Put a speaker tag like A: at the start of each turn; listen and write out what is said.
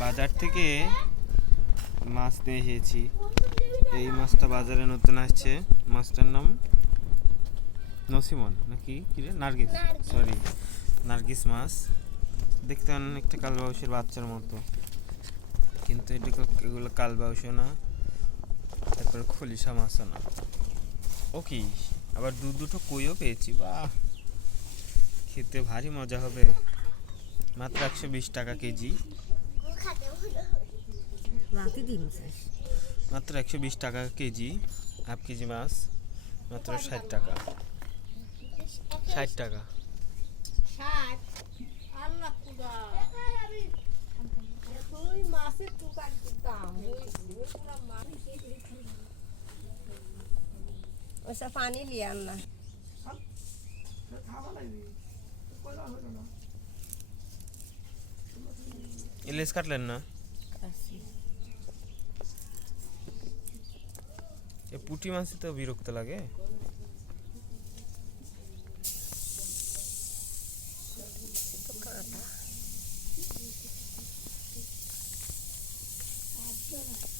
A: বাজার থেকে মাছ নিয়ে এসেছি। এই মাছটা বাজারে নতুন আসছে। মাছটার নাম নসিমন নাকি কি রে? নার্গিস। সরি নার্গিস মাছ। দেখতে অনেকটা কালবাউসের বাচ্চার মতো। কিন্তু এটা এগুলো কালবাউসও না তারপরে খলিশা মাছও না। ও কি? আবার দু দুটো কইও পেয়েছি বাহ! খেতে ভারী মজা হবে। মাত্র একশো বিশ টাকা কেজি। মাত্র একশো বিশ টাকা কেজি হাফ কেজি মাছ মাত্র ষাট টাকা। ষাট টাকা।
B: পানি
A: ইলিশ কাটলেন না? এ পুঁটি মাছই তো বিরক্ত লাগে Thank you.